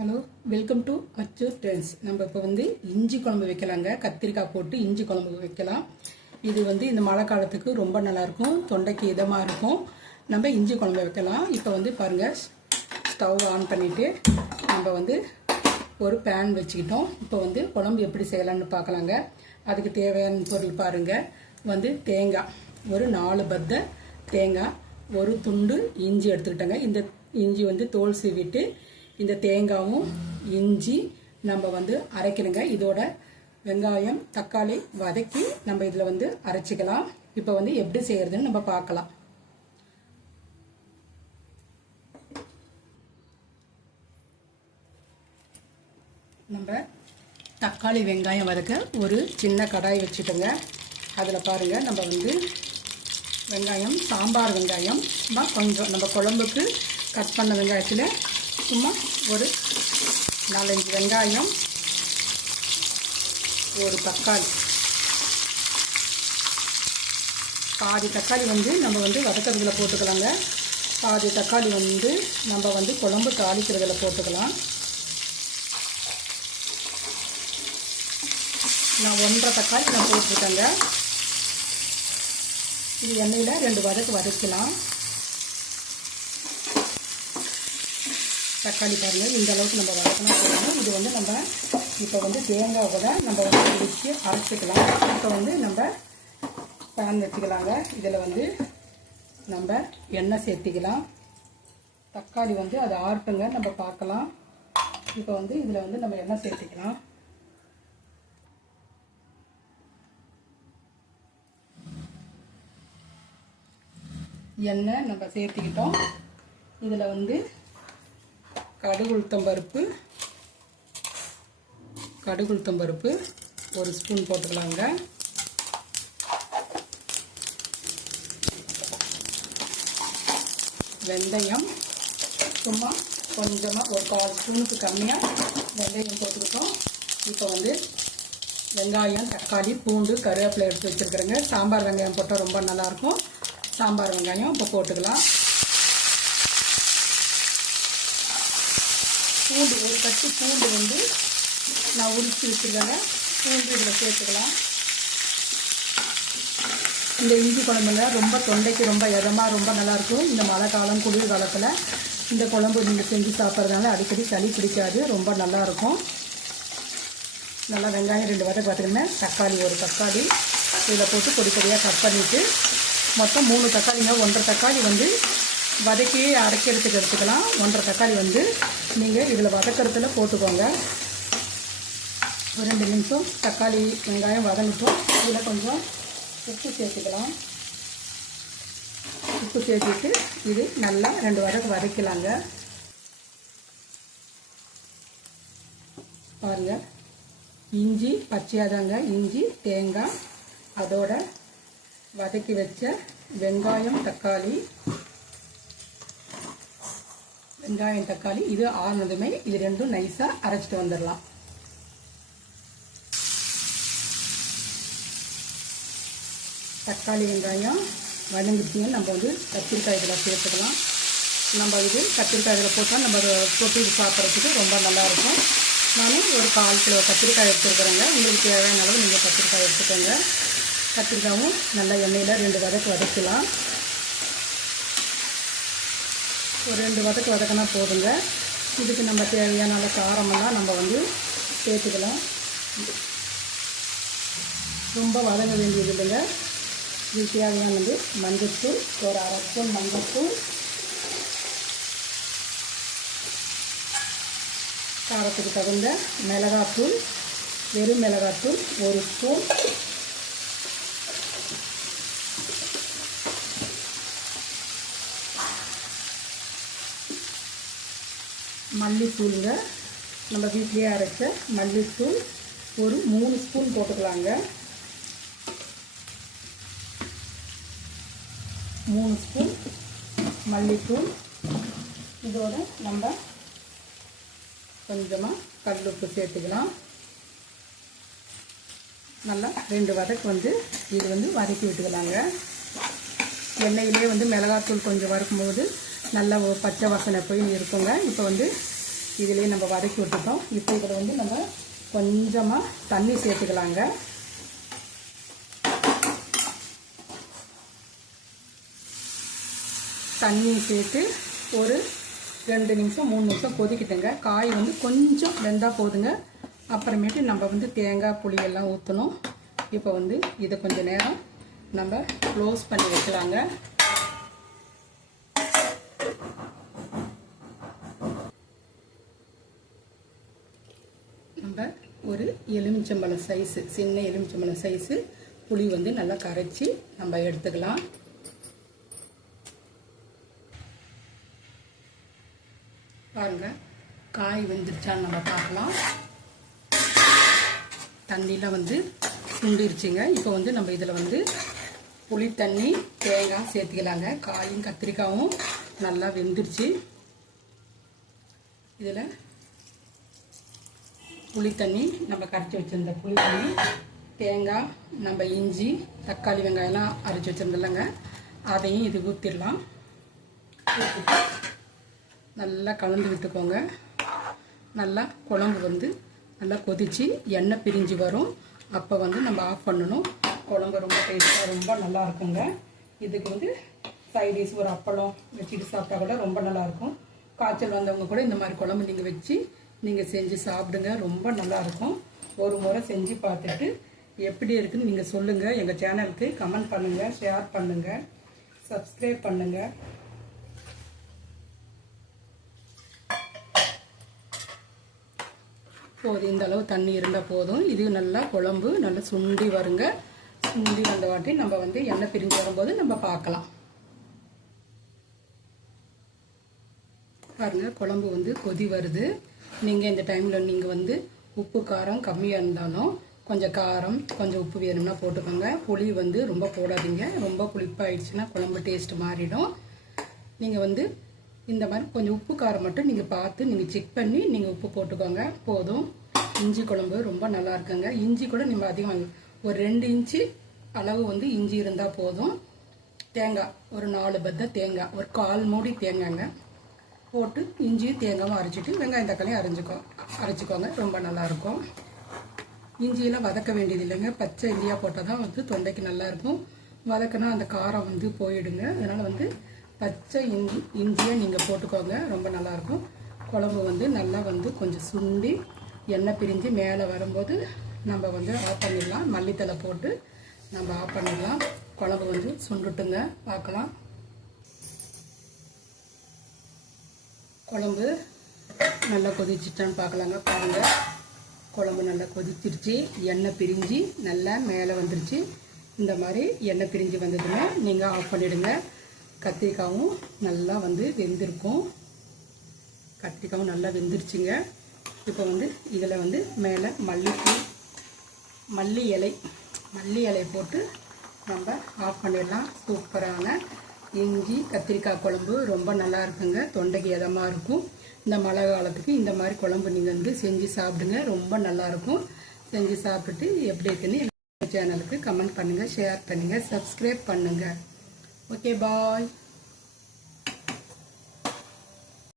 Hello, welcome to அச்சு trends. நம்ம இப்போ இஞ்சி குழம்பு வைக்கலாங்க. கத்திரிக்காய் போட்டு இஞ்சி குழம்பு வைக்கலாம். இது இந்த மழை காலத்துக்கு ரொம்ப நல்லாயிருக்கும், தொண்டைக்கு இதமாக இருக்கும். நம்ம இஞ்சி குழம்பு வைக்கலாம். இப்போ பாருங்கள், ஸ்டவ் ஆன் பண்ணிவிட்டு நம்ம ஒரு பேன் வச்சுக்கிட்டோம். இப்போ குழம்பு எப்படி செய்யலான்னு பார்க்கலாங்க. அதுக்கு தேவையான பொருள் பாருங்கள். தேங்காய் ஒரு 4 பத்தை தேங்காய், ஒரு துண்டு இஞ்சி எடுத்துக்கிட்டோங்க. இந்த இஞ்சி தோல் சீவிட்டு இந்த தேங்காயும் இஞ்சி நம்ம அரைக்கணுங்க. இதோட வெங்காயம் தக்காளி வதக்கி நம்ம இதில் அரைச்சிக்கலாம். இப்போ எப்படி செய்யறதுன்னு நம்ம பார்க்கலாம். நம்ம தக்காளி வெங்காயம் வதக்க ஒரு சின்ன கடாய் வச்சுட்டோங்க. அதில் பாருங்கள், நம்ம வெங்காயம் சாம்பார் வெங்காயம் கொஞ்சம் நம்ம குழம்புக்கு கட் பண்ண வெங்காயத்தில் சும்மா ஒரு 4-5 வெங்காயம், ஒரு தக்காளி, பாதி தக்காளி நம்ம வதக்கிறதுல போட்டுக்கலாங்க. பாதி தக்காளி நம்ம குழம்பு தாளிக்கிறதுல போட்டுக்கலாம். நான் 1.5 தக்காளி நான் போட்டிருக்கேங்க. இது எண்ணெயில் 2 வதக்கலாம். தக்காளி பாருங்கள், இந்த அளவுக்கு நம்ம வதக்கினா போடணும். இது நம்ம இப்போ தேங்காய் கூட நம்ம வச்சு அரைச்சிக்கலாம். இப்போ நம்ம பேன் வச்சுக்கலாங்க. இதில் நம்ம எண்ணெய் சேர்த்திக்கலாம். தக்காளி அது ஆறட்டுங்க, நம்ம பார்க்கலாம். இப்போ இதில் நம்ம எண்ணெய் சேர்த்திக்கலாம். எண்ணெய் நம்ம சேர்த்திக்கிட்டோம். இதில் கடுகு உளுத்தம் பருப்பு 1 ஸ்பூன் போட்டுக்கலாங்க. வெந்தயம் சும்மா கொஞ்சமாக ஒரு 1/4 ஸ்பூனுக்கு கம்மியாக வெந்தயம் போட்டுக்கிட்டோம். இப்போ வெங்காயம் தக்காளி பூண்டு கருவேப்பிலை எடுத்து வச்சுருக்குறேங்க. சாம்பார் வெங்காயம் போட்டால் ரொம்ப நல்லாயிருக்கும். சாம்பார் வெங்காயம் இப்போ போட்டுக்கலாம். பூண்டு ஒரு கட்டு பூண்டு நான் உரித்து வச்சுருக்கேங்க. பூண்டு இதில் சேர்த்துக்கலாம். இந்த இஞ்சி குழம்புல ரொம்ப தொண்டைக்கு ரொம்ப இதமாக ரொம்ப நல்லாயிருக்கும். இந்த மழை காலம் குளிர் காலத்தில் இந்த குழம்பு நீங்கள் செஞ்சு சாப்பிட்றதுனால அடிக்கடி சளி பிடிக்காது, ரொம்ப நல்லாயிருக்கும். நல்லா வெங்காயம் 2 பார்த்துக்கணுமே. தக்காளி ஒரு தக்காளி இதில் போட்டு பொடி பொடியாக கட் பண்ணிவிட்டு மொத்தம் 3 தக்காளிங்க. 1.5 தக்காளி வதக்கி அரைக்கிறதுக்கு எடுத்துக்கலாம். 1.5 தக்காளி நீங்கள் இதில் வதக்கிறதுல போட்டுக்கோங்க. ஒரு 2 நிமிஷம் தக்காளி வெங்காயம் வதங்கிட்டோம். இதில் கொஞ்சம் உப்பு சேர்த்துக்கலாம். உப்பு சேர்த்துட்டு இது நல்லா 2 வதக்கலாங்க. பாருங்கள், இஞ்சி பச்சையாதாங்க, இஞ்சி தேங்காய் அதோட வதக்கி வச்ச வெங்காயம் தக்காளி இது ஆனதுமே இது 2ம் நைஸாக அரைச்சிட்டு வந்துடலாம். தக்காளி வெங்காயம் வதங்கிச்சிங்க. நம்ம கத்திரிக்காய் இதில் சேர்த்துக்கலாம். நம்ம கத்திரிக்காய் இதில் போட்டால் நம்ம தொட்டு சாப்பிட்றதுக்கு ரொம்ப நல்லாயிருக்கும். நான் ஒரு 1/4 கிலோ கத்திரிக்காய் எடுத்துருக்குறேங்க. உங்களுக்கு தேவையான அளவு நீங்கள் கத்திரிக்காய் எடுத்துக்கோங்க. கத்திரிக்காயும் நல்லா எண்ணெயில் 2 வதக்கலாம். ஒரு 2 வதக்கினா போதுங்க. இதுக்கு நம்ம தேவையான காரமெல்லாம் நம்ம சேர்த்துக்கலாம். ரொம்ப வதங்க வேண்டியது இல்லைங்க. இது தேவையான மஞ்சள்தூள் ஒரு 1/2 ஸ்பூன் மஞ்சள்தூள், காரத்துக்கு தகுந்த மிளகாத்தூள், வெறும் மிளகாத்தூள் 1 ஸ்பூன், மல்லித்தூளுங்க. நம்ம வீட்டிலேயே அரைச்ச மல்லித்தூள் ஒரு 3 ஸ்பூன் போட்டுக்கலாங்க. 3 ஸ்பூன் மல்லித்தூள். இதோட நம்ம கொஞ்சமாக கல்லுப்பு சேர்த்துக்கலாம். நல்லா 2 வதக்கு இது வதக்கி விட்டுக்கலாங்க. எண்ணெயிலே மிளகாத்தூள் கொஞ்சம் வறுக்கும்போது நல்ல பச்சை வாசனை போய் இருக்குங்க. இப்போ இதிலே நம்ம வதக்கி விட்டுட்டோம். இப்போ இதில் வந்து நம்ம கொஞ்சமாக தண்ணி சேர்த்துக்கலாங்க. தண்ணி சேர்த்து ஒரு 2 நிமிஷம் 3 நிமிஷம் கொதிக்கிட்டுங்க. காய் வந்து கொஞ்சம் வெந்தால் போதுங்க. அப்புறமேட்டு நம்ம வந்து தேங்காய் புளியெல்லாம் ஊற்றணும். இப்போ வந்து இதை கொஞ்சம் நேரம் நம்ம க்ளோஸ் பண்ணி வைக்கலாங்க. நம்ம ஒரு எலுமிச்சம்பழம் சைஸு, சின்ன எலுமிச்சம்பழம் சைஸு புளி வந்து நல்லா கரைச்சி நம்ம எடுத்துக்கலாம். பாருங்கள், காய் வெந்துருச்சான்னு நம்ம பார்க்கலாம். தண்ணியில் வந்து சுண்டிருச்சுங்க. இப்போ வந்து நம்ம இதில் வந்து புளி தண்ணி தேங்காய் சேர்த்துக்கலாங்க. காயும் கத்திரிக்காயும் நல்லா வெந்துருச்சு. இதில் புளி தண்ணி நம்ம கரைச்சி வச்சுருந்த புளி தண்ணி, தேங்காய், நம்ம இஞ்சி, தக்காளி, வெங்காயம்லாம் அரைச்சி வச்சுருந்தோம்லங்க, அதையும் இது ஊற்றிடலாம். நல்லா கலந்து விட்டுக்கோங்க. நல்லா குழம்பு வந்து நல்லா கொதித்து எண்ணெய் பிரிஞ்சு வரும். அப்போ வந்து நம்ம ஆஃப் பண்ணணும். குழம்பு ரொம்ப டேஸ்ட்டாக ரொம்ப நல்லா இருக்குங்க. இதுக்கு வந்து சைடிஷ் ஒரு அப்பளம் வச்சுட்டு சாப்பிட்டா கூட ரொம்ப நல்லாயிருக்கும். காய்ச்சல் வந்தவங்க கூட இந்த மாதிரி குழம்பு நீங்கள் வச்சு நீங்கள் செஞ்சு சாப்பிடுங்க. ரொம்ப நல்லாயிருக்கும். ஒரு முறை செஞ்சு பார்த்துட்டு எப்படி இருக்குன்னு நீங்கள் சொல்லுங்கள். எங்கள் சேனலுக்கு கமெண்ட் பண்ணுங்கள், ஷேர் பண்ணுங்கள், சப்ஸ்கிரைப் பண்ணுங்கள். போதும், இந்த அளவு தண்ணி இருந்தால் போதும். இது நல்லா குழம்பு நல்லா சுண்டி வருங்க. சுண்டி வந்த வாட்டி நம்ம வந்து எண்ணெய் பிரிஞ்சு வரும்போது நம்ம பார்க்கலாம். பாருங்கள், குழம்பு வந்து கொதி வருது. நீங்கள் இந்த டைமில் நீங்கள் வந்து உப்பு காரம் கம்மியாக இருந்தாலும் கொஞ்சம் காரம் கொஞ்சம் உப்பு வேணும்னா போட்டுக்கோங்க. புளி வந்து ரொம்ப போடாதீங்க. ரொம்ப புளிப்பாயிடுச்சுன்னா குழம்பு டேஸ்ட்டு மாறிடும். நீங்கள் வந்து இந்த மாதிரி கொஞ்சம் உப்பு காரம் மட்டும் நீங்கள் பார்த்து நீங்கள் செக் பண்ணி நீங்கள் உப்பு போட்டுக்கோங்க. போதும். இஞ்சி குழம்பு ரொம்ப நல்லா இருக்குங்க. இஞ்சி கூட நம்ம அதிகம் ஒரு 2 இன்ச்சு அளவு வந்து இஞ்சி இருந்தால் போதும். தேங்காய் ஒரு 4 பத்த தேங்காய், ஒரு 1/4 மூடி தேங்காய்ங்க போட்டு இஞ்சியும் தேங்காயும் அரைச்சிட்டு வெங்காயம் தக்காளியும் அரைச்சிக்கோங்க. ரொம்ப நல்லாயிருக்கும். இஞ்சியெல்லாம் வதக்க வேண்டியது இல்லைங்க. பச்சை இஞ்சியாக போட்டால் தான் வந்து தொண்டைக்கு நல்லாயிருக்கும். வதக்கினா அந்த காரம் வந்து போயிடுங்க. அதனால் வந்து பச்சை இஞ்சியை நீங்கள் போட்டுக்கோங்க. ரொம்ப நல்லாயிருக்கும். குழம்பு வந்து நல்லா வந்து கொஞ்சம் சுண்டி எண்ணெய் பிரிஞ்சு மேலே வரும்போது நம்ம வந்து ஆஃப் பண்ணிடலாம். மல்லித்தலை போட்டு நம்ம ஆஃப் பண்ணிடலாம். குழம்பு வந்து சுண்டுட்டுங்க. பார்க்கலாம். குழம்பு நல்லா கொதிச்சிட்டான்னு பார்க்கலாங்க. பாருங்கள், குழம்பு நல்லா கொதிச்சிருச்சு. எண்ணெய் பிரிஞ்சு நல்லா மேலே வந்துருச்சு. இந்த மாதிரி எண்ணெய் பிரிஞ்சு வந்ததுன்னா நீங்கள் ஆஃப் பண்ணிவிடுங்க. கத்திரிக்காயும் நல்லா வந்து வெந்திருக்கும். கத்திரிக்காயும் நல்லா வெந்துருச்சுங்க. இப்போ வந்து இதில் வந்து மேலே மல்லி இலை போட்டு நம்ம ஆஃப் பண்ணிடலாம். சூப்பரான இஞ்சி கத்திரிக்காய் குழம்பு ரொம்ப நல்லா இருக்குங்க. தொண்டைக்கு இதமாக இருக்கும். இந்த மழை காலத்துக்கு இந்த மாதிரி குழம்பு நீங்கள் வந்து செஞ்சு சாப்பிடுங்க. ரொம்ப நல்லாயிருக்கும். செஞ்சு சாப்பிட்டுட்டு எப்படி இருக்குன்னு எங்கள் சேனலுக்கு கமெண்ட் பண்ணுங்கள், ஷேர் பண்ணுங்கள், சப்ஸ்கிரைப் பண்ணுங்கள். Okay, bye.